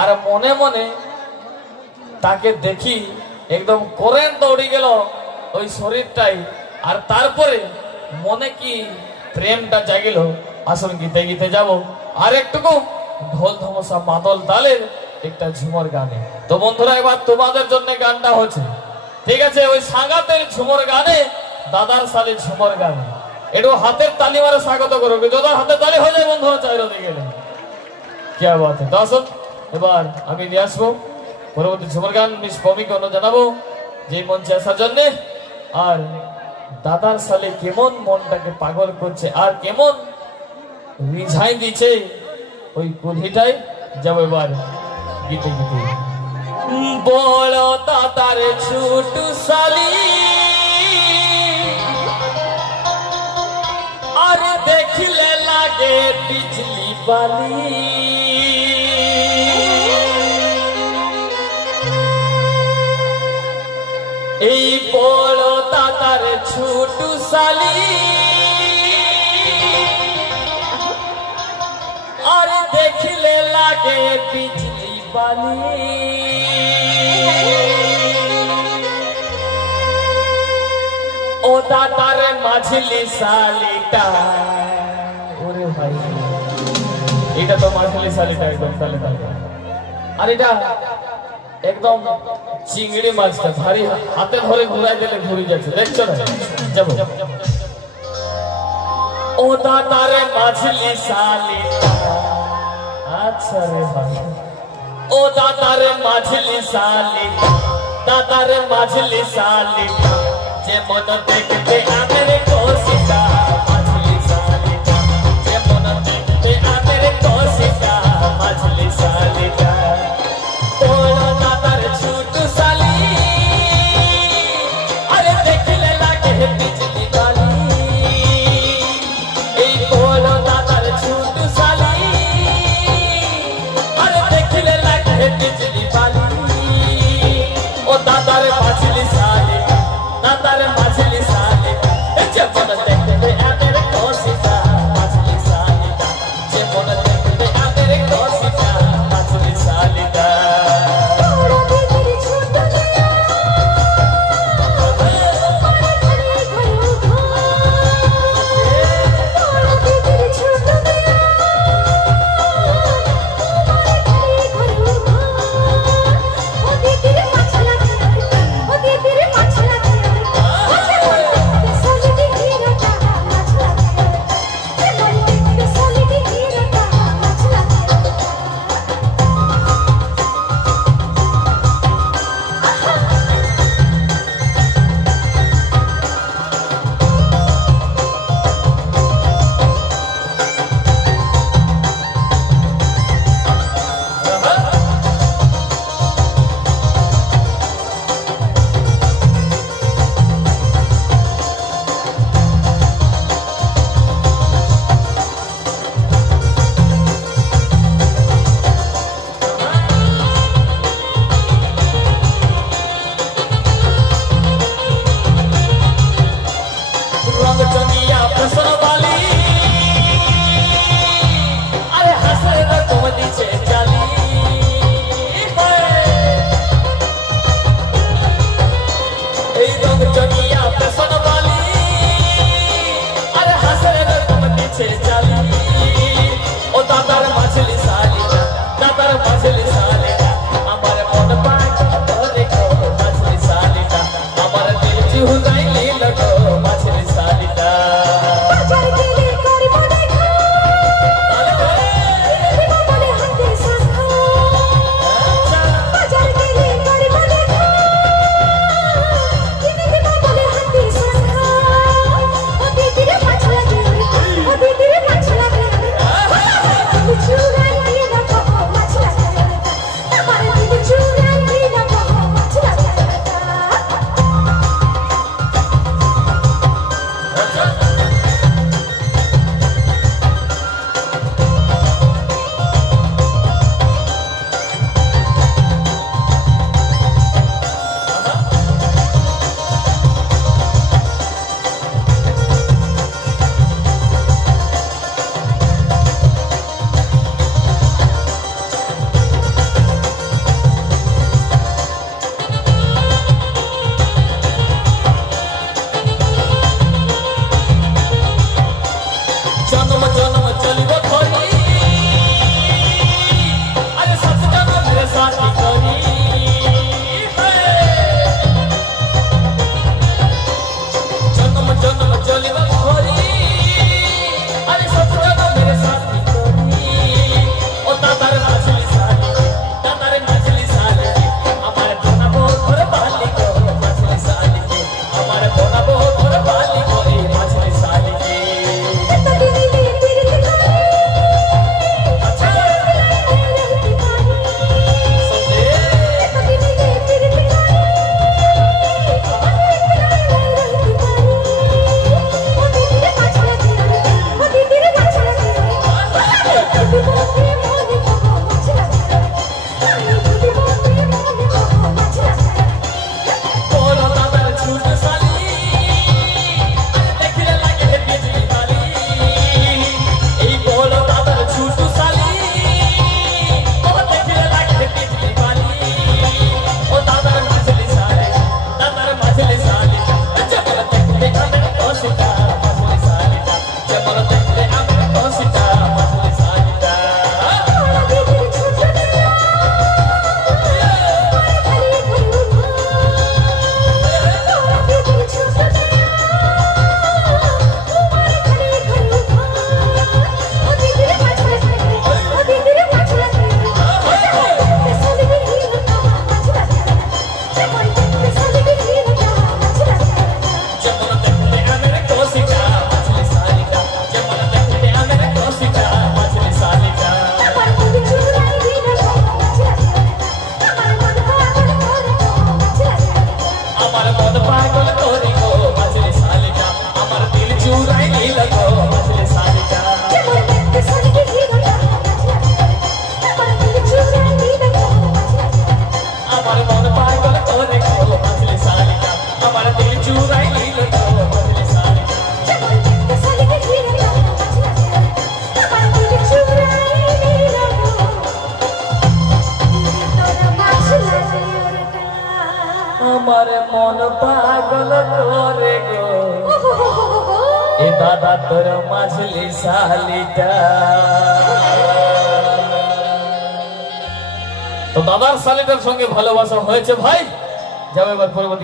আর মনে মনে তাকে দেখি একদম কারেন্ট দৌড়ে গেল ওই শরীরটাই। আর তারপরে মনে কি প্রেমটা জাগিল। আসুন গীতে গীতে যাব আর একটুকু ঢোল ধমসা মাদল তালের একটা ঝুমর গানে। তো বন্ধুরা এবার তোমাদের জন্য গানটা হচ্ছে, ঠিক আছে? ওই সাঙ্গাতের ঝুমর গানে, দাদার সালে ঝুমর গানে একটু হাতের তালি মারে স্বাগত করো। যদি হাতের তালি হয়ে যায় বন্ধুরা চাইরো দিকে গেলে কি বাত। তো আসুন এবার আমি নিয়ে আসবো পরবর্তী ঝুমর গান। মিস ভূমিকে অনুরোধ জানাবো যে মঞ্চে আসার জন্য। আর দাদার সালে কেমন মনটাকে পাগল করছে আর কেমন রিঝাই দিচ্ছে ওই কুলিটাই যাব এবার গীতে গীতে। বড় দাদার ছোট সালি আর দেখলে লাগে বিজলি বালি। এই বড় দাদার ছোট সালি আর দেখলে লাগে বিজলি বালি। ও দাদার মাঝলি শালিটা, ওরে ভাই এটা তো মাঝলি শালিটা একদম তালে তালে। আর এটা একদম চিংড়ি মাছটা ভারী, হাতে ধরে ঘুরাই দিলে ঘুরে যাচ্ছে, দেখছো না? যাবো ও দাদার মাঝলি শালিটা। আচ্ছা রে ভাই ও দাদার মাঝলি শালিটা, দাদার মাঝলি শালিটা যে মন দেখতে আমের কোশিটা। মাঝলি শালিটা যে মন দেখতে আমের কোশিটা। মাঝলি শালিটা বড় দাদার ছোট শালি আরে দেখলে লাগে বিজলি বালি। এই বড় দাদার ছোট শালি আরে দেখলে লাগে বিজলি বালি। ও দাদার মাঝলি শালি, দাদার মাঝলি শালি যে মন চুরাই নিল তোর মাঝলি শালিটা। যেমন দেখতে শালিকে ঘিরে রাখা মাঝলা শালিটা, আমার দিল চুরাই নিল গো, তোর মাঝলা শালিটা। আমার মন পাগল করে গো এ দাদা তোর মাঝলি শালিটা। তো দাদার শালিটার সঙ্গে ভালোবাসা হয়েছে ভাই, যাও এবার পরবর্তী